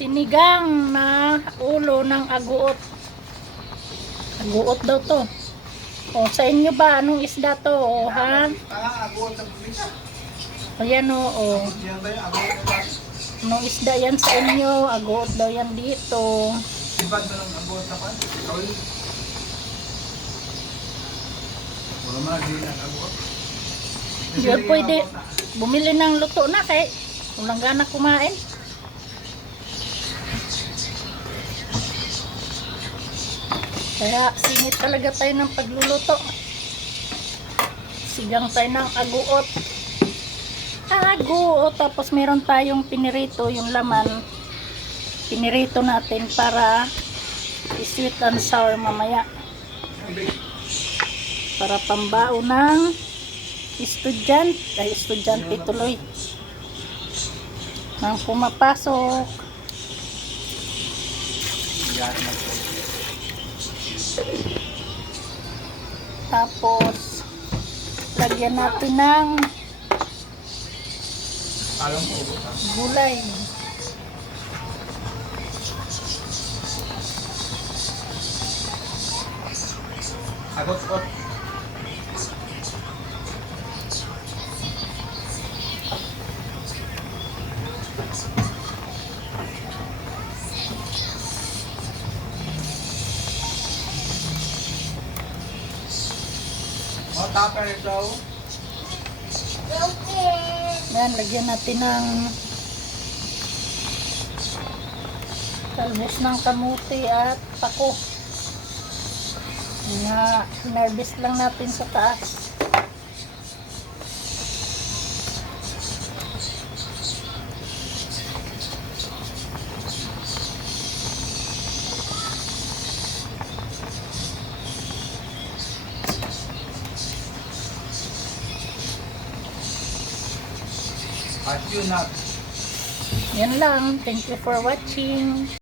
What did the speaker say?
Sinigang na ulo ng aguot. Aguot daw to. O, sa inyo ba? Anong isda to? O, ha? Aguot sa probinsya. Ayan o. O. Yan ba yung aguot na ba? Anong isda yan sa inyo? Aguot daw yan dito. Sibad na lang aguot na pa? Kawin. Wala man nagdili ng aguot. Hindi pwede. Bumili ng luto na kay walang gana kumain. Kaya singit talaga tayo ng pagluluto. Sigang tayo ng aguot. Aguot. Tapos meron tayong pinirito, yung laman. Pinirito natin para sweet and sour mamaya. Para pambao ng estudyante tuloy. Nang pumapasok. Tapos lagyan natin ng Alam mo ugot ha? gulay. Agot-ot. O, tapa ito. Yan, lagyan natin ng talbos ng kamuti at pako. Na hinarvest lang natin sa taas. At yun na. Yan lang. Thank you for watching.